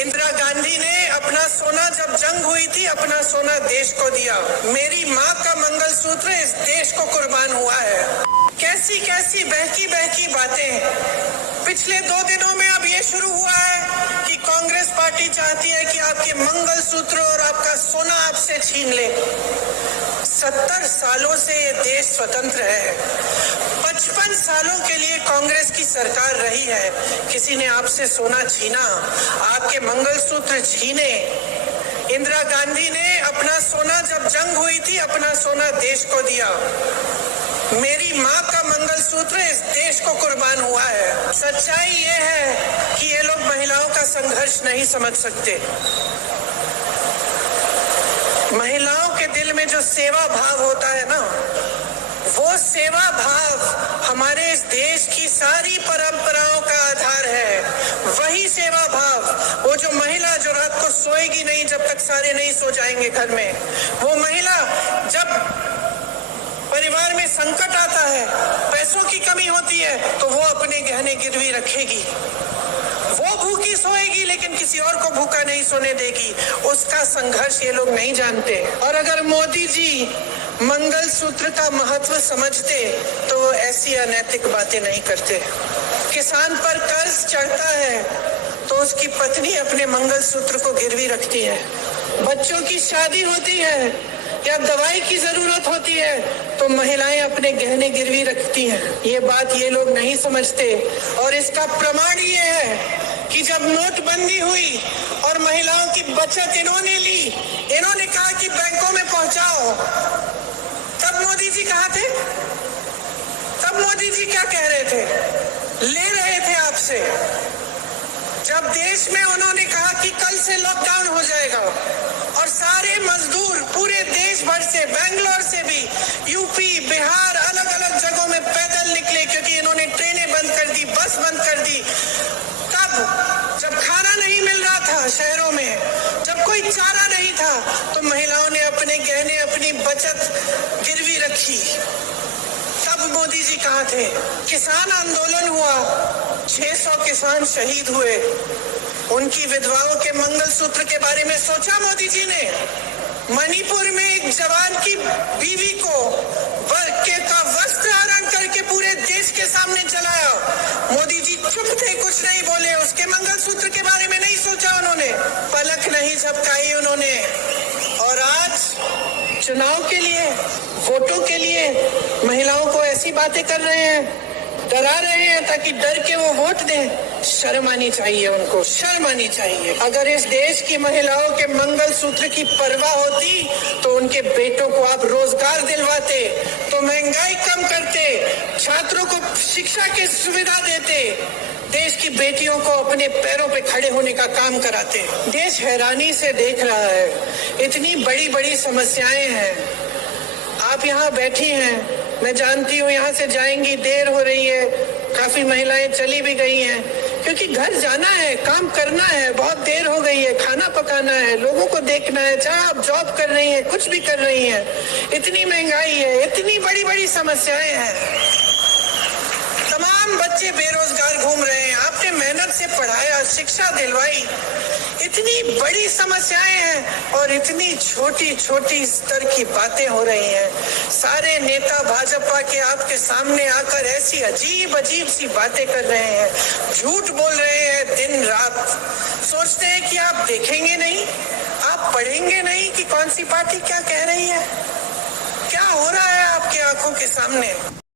इंदिरा गांधी ने अपना सोना, जब जंग हुई थी, अपना सोना देश को दिया। मेरी माँ का मंगलसूत्र इस देश को कुर्बान हुआ है। कैसी कैसी बहकी बहकी बातें। पिछले 2 दिनों में अब ये शुरू हुआ है कि कांग्रेस पार्टी चाहती है कि आपके मंगलसूत्र और आपका सोना आपसे छीन ले। 70 सालों से ये देश स्वतंत्र है। 55 सालों के लिए कांग्रेस की सरकार रही है। किसी ने आपसे सोना छीना, आपके मंगलसूत्र छीने। इंदिरा गांधी ने अपना सोना, जब जंग हुई थी, अपना सोना देश को दिया। मेरी माँ का मंगलसूत्र इस देश को कुर्बान हुआ है। सच्चाई ये है कि ये लोग महिलाओं का संघर्ष नहीं समझ सकते। महिलाओं के दिल में जो सेवा भाव होता है ना, वो सेवा भाव हमारे इस देश की सारी परंपराओं का आधार है। वही सेवा भाव, वो जो महिला जो रात को सोएगी नहीं जब तक सारे नहीं सो जाएंगे घर में, वो महिला जब परिवार में संकट आता है, पैसों की कमी होती है, तो वो अपने गहने गिरवी रखेगी। वो भूखी सोएगी लेकिन किसी और को भूखा नहीं सोने देगी। उसका संघर्ष ये लोग नहीं जानते। और अगर मोदी जी मंगलसूत्र का महत्व समझते तो वो ऐसी अनैतिक बातें नहीं करते। किसान पर कर्ज चढ़ता है तो उसकी पत्नी अपने मंगलसूत्र को गिरवी रखती है। बच्चों की शादी होती है या दवाई की जरूरत होती है तो महिलाएं अपने गहने गिरवी रखती हैं। ये बात ये लोग नहीं समझते। और इसका प्रमाण ये है कि जब नोटबंदी हुई और महिलाओं की बचत इन्होंने ली, इन्होंने कहा कि बैंकों में पहुंचाओ, तब मोदी जी कहाँ थे? तब मोदी जी क्या कह रहे थे? ले रहे थे आपसे। जब देश में उन्होंने कहा कि कल से लॉकडाउन हो जाएगा और सारे मजदूर पूरे देश भर से, बेंगलोर से भी, यूपी, बिहार, अलग अलग जगहों में पैदल निकले क्योंकि इन्होंने ट्रेनें बंद कर दी, बस बंद कर दी। तब जब खाना नहीं मिल रहा था शहरों में, जब कोई चारा नहीं था, तो महिलाओं ने अपने गहने, अपनी बचत गिरवी रखी। तब मोदी जी कहाँ थे? किसान आंदोलन हुआ, 600 किसान शहीद हुए। उनकी विधवाओं के मंगलसूत्र के बारे में सोचा मोदी जी ने? मणिपुर में एक जवान की बीवी को का वस्त्र हरण करके पूरे देश के सामने जलाया। मोदी जी चुप थे, कुछ नहीं बोले। उसके मंगलसूत्र के बारे में नहीं सोचा उन्होंने, पलक नहीं झपकाई उन्होंने। और आज चुनाव के लिए, वोटों के लिए महिलाओं को ऐसी बातें कर रहे हैं, डरा रहे हैं ताकि डर के वो वोट दें। शर्म आनी चाहिए उनको, शर्म आनी चाहिए। अगर इस देश की महिलाओं के मंगलसूत्र की परवाह होती तो उनके बेटों को आप रोजगार दिलवाते, तो महंगाई कम करते, छात्रों को शिक्षा की सुविधा देते, देश की बेटियों को अपने पैरों पे खड़े होने का काम कराते। देश हैरानी से देख रहा है, इतनी बड़ी बड़ी समस्याएं हैं। आप यहाँ बैठी हैं, मैं जानती हूँ यहाँ से जाएंगी, देर हो रही है, काफी महिलाएं चली भी गई हैं क्योंकि घर जाना है, काम करना है, बहुत देर हो गई है, खाना पकाना है, लोगों को देखना है, चाहे आप जॉब कर रही हैं, कुछ भी कर रही हैं। इतनी महंगाई है, इतनी बड़ी बड़ी समस्याएं हैं, तमाम बच्चे बेरोजगार घूम रहे हैं, आपने मेहनत से पढ़ाया, शिक्षा दिलवाई, इतनी बड़ी समस्याएं हैं और इतनी छोटी छोटी स्तर की बातें हो रही हैं। सारे नेता भाजपा के आपके सामने आकर ऐसी अजीब अजीब सी बातें कर रहे हैं, झूठ बोल रहे हैं दिन रात। सोचते हैं कि आप देखेंगे नहीं, आप पढ़ेंगे नहीं कि कौन सी पार्टी क्या कह रही है, क्या हो रहा है आपके आंखों के सामने।